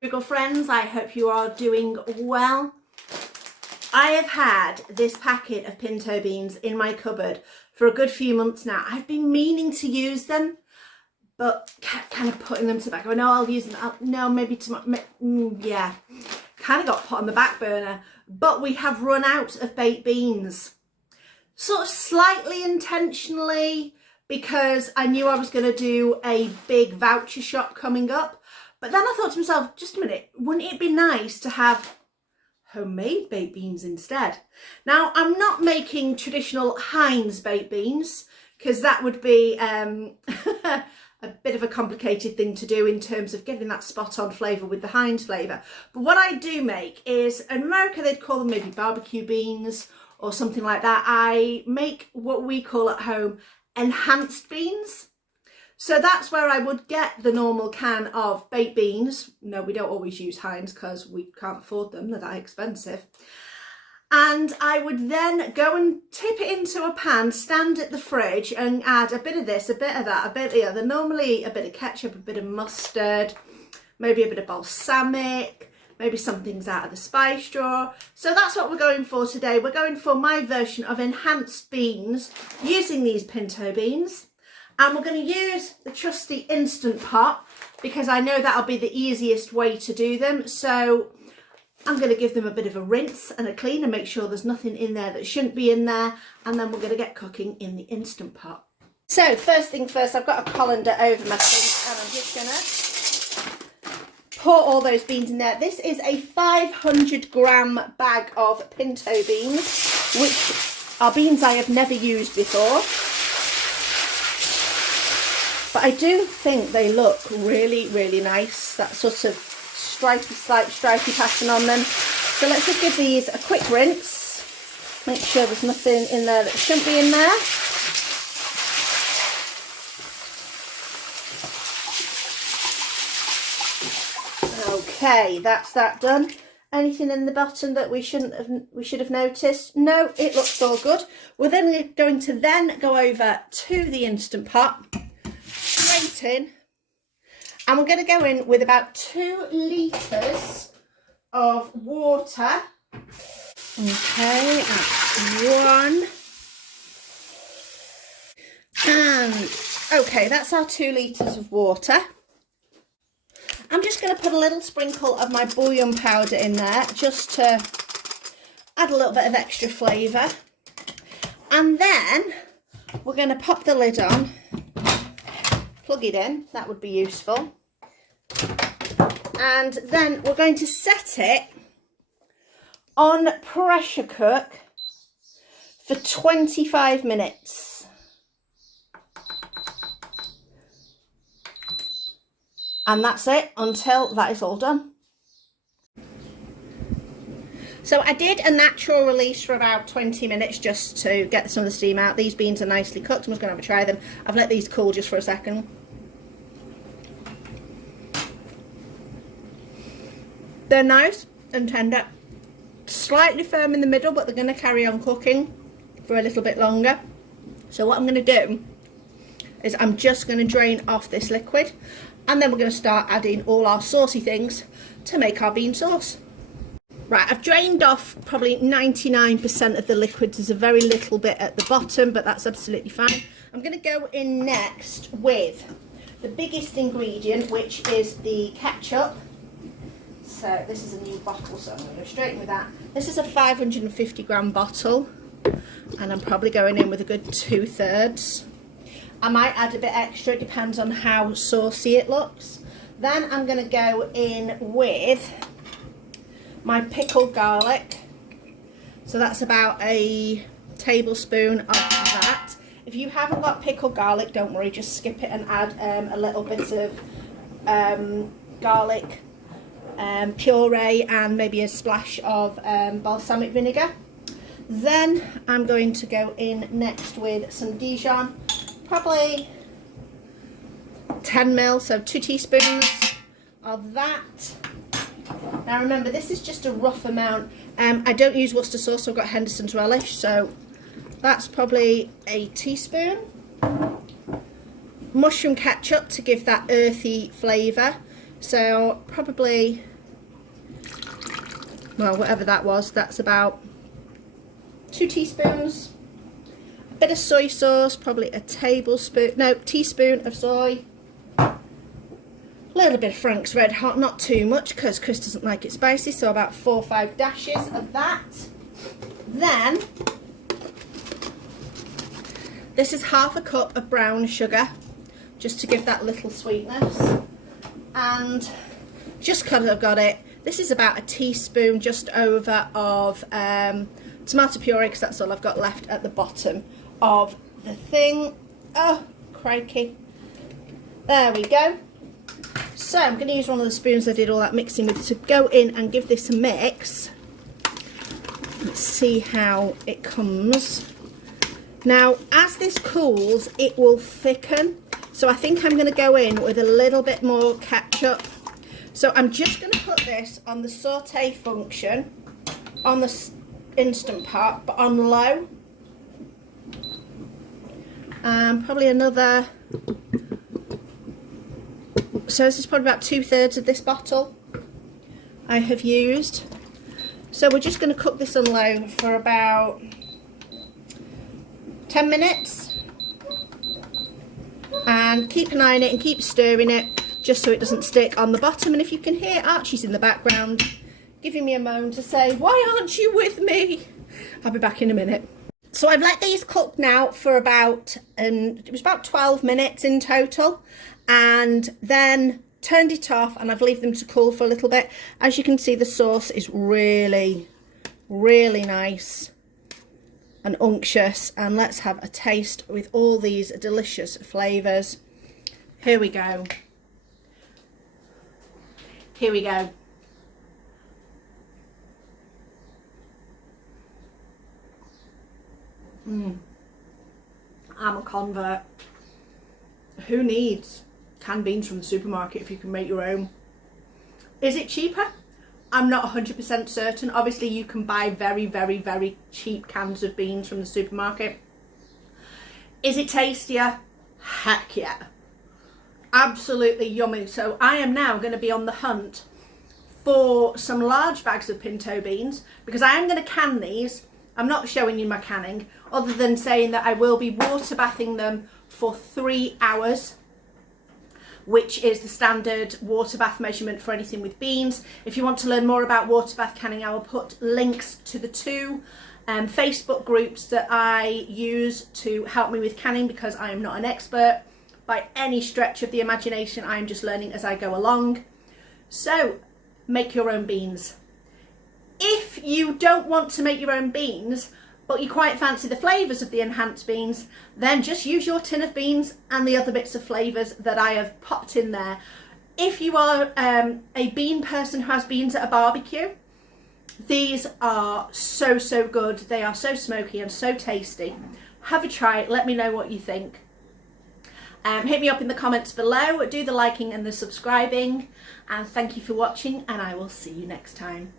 Google friends, I hope you are doing well. I have had this packet of pinto beans in my cupboard for a good few months now. I've been meaning to use them, but kept kind of putting them to the back. Oh no, I'll use them. No, maybe tomorrow. Yeah, kind of got put on the back burner. But we have run out of baked beans. Sort of slightly intentionally, because I knew I was going to do a big voucher shop coming up. But then I thought to myself, just a minute, wouldn't it be nice to have homemade baked beans instead? Now, I'm not making traditional Heinz baked beans, because that would be a bit of a complicated thing to do in terms of getting that spot on flavour with the Heinz flavour. But what I do make is, in America they'd call them maybe barbecue beans or something like that. I make what we call at home enhanced beans. So that's where I would get the normal can of baked beans. No, we don't always use Heinz because we can't afford them, they're that expensive. And I would then go and tip it into a pan, stand at the fridge and add a bit of this, a bit of that, a bit of the other. Normally a bit of ketchup, a bit of mustard, maybe a bit of balsamic, maybe some things out of the spice drawer. So that's what we're going for today. We're going for my version of enhanced beans using these pinto beans. And we're going to use the trusty Instant Pot because I know that'll be the easiest way to do them. So I'm going to give them a bit of a rinse and a clean and make sure there's nothing in there that shouldn't be in there. And then we're going to get cooking in the Instant Pot. So first thing first, I've got a colander over my sink and I'm just going to pour all those beans in there. This is a 500 gram bag of pinto beans, which are beans I have never used before. But I do think they look really, really nice. That sort of stripy, slight stripy pattern on them. So let's just give these a quick rinse. Make sure there's nothing in there that shouldn't be in there. Okay, that's that done. Anything in the bottom that we should have noticed? No, it looks all good. We're then going to go over to the Instant Pot. In, and we're going to go in with about 2 litres of water. Okay, that's 1. And okay, that's our 2 litres of water. I'm just going to put a little sprinkle of my bouillon powder in there just to add a little bit of extra flavour. And then we're going to pop the lid on. Plug it in, that would be useful. And then we're going to set it on pressure cook for 25 minutes. And that's it until that is all done. So I did a natural release for about 20 minutes just to get some of the steam out. These beans are nicely cooked. I'm just going to have a try them. I've let these cool just for a second. They're nice and tender, slightly firm in the middle, but they're going to carry on cooking for a little bit longer. So what I'm going to do is I'm just going to drain off this liquid, and then we're going to start adding all our saucy things to make our bean sauce. Right, I've drained off probably 99% of the liquid. There's a very little bit at the bottom, but that's absolutely fine. I'm going to go in next with the biggest ingredient, which is the ketchup. So this is a new bottle, so I'm going to go straight in with that. This is a 550 gram bottle, and I'm probably going in with a good 2/3. I might add a bit extra, it depends on how saucy it looks. Then I'm going to go in with my pickled garlic. So that's about a tablespoon of that. If you haven't got pickled garlic, don't worry, just skip it and add a little bit of garlic puree and maybe a splash of balsamic vinegar. Then I'm going to go in next with some Dijon, probably 10 ml, so 2 teaspoons of that. Now remember, this is just a rough amount. I don't use Worcester sauce, so I've got Henderson's relish, so that's probably a teaspoon. Mushroom ketchup to give that earthy flavour. So probably, well, whatever that was, that's about 2 teaspoons. A bit of soy sauce, probably a teaspoon of soy. A little bit of Frank's Red Hot, not too much because Chris doesn't like it spicy, so about 4 or 5 dashes of that. Then this is half a cup of brown sugar, just to give that little sweetness. And just because I've got it, this is about a teaspoon just over of tomato puree, because that's all I've got left at the bottom of the thing. Oh, crikey. There we go. So I'm going to use one of the spoons I did all that mixing with to go in and give this a mix. Let's see how it comes. Now, as this cools, it will thicken. So I think I'm going to go in with a little bit more ketchup. So I'm just going to put this on the saute function, on the Instant Pot, but on low. Probably another, so this is probably about 2/3 of this bottle I have used. So we're just going to cook this on low for about 10 minutes. And keep an eye on it and keep stirring it just so it doesn't stick on the bottom. And if you can hear Archie's in the background giving me a moan to say, why aren't you with me? I'll be back in a minute. So I've let these cook now for about, it was about 12 minutes in total, and then turned it off, and I've left them to cool for a little bit. As you can see, the sauce is really, really nice and unctuous, and let's have a taste with all these delicious flavours. Here we go. Here we go. I'm a convert. Who needs canned beans from the supermarket if you can make your own? Is it cheaper? I'm not 100% certain. Obviously you can buy very, very, very cheap cans of beans from the supermarket. Is it tastier? Heck yeah. Absolutely yummy. So I am now going to be on the hunt for some large bags of pinto beans, because I am going to can these. I'm not showing you my canning, other than saying that I will be water bathing them for 3 hours, which is the standard water bath measurement for anything with beans. If you want to learn more about water bath canning, I will put links to the 2 Facebook groups that I use to help me with canning, because I am not an expert by any stretch of the imagination. I am just learning as I go along. So make your own beans. If you don't want to make your own beans, but you quite fancy the flavours of the enhanced beans, then just use your tin of beans and the other bits of flavours that I have popped in there. If you are a bean person who has beans at a barbecue, these are so, so good. They are so smoky and so tasty. Have a try. Let me know what you think. Hit me up in the comments below. Do the liking and the subscribing. And thank you for watching, and I will see you next time.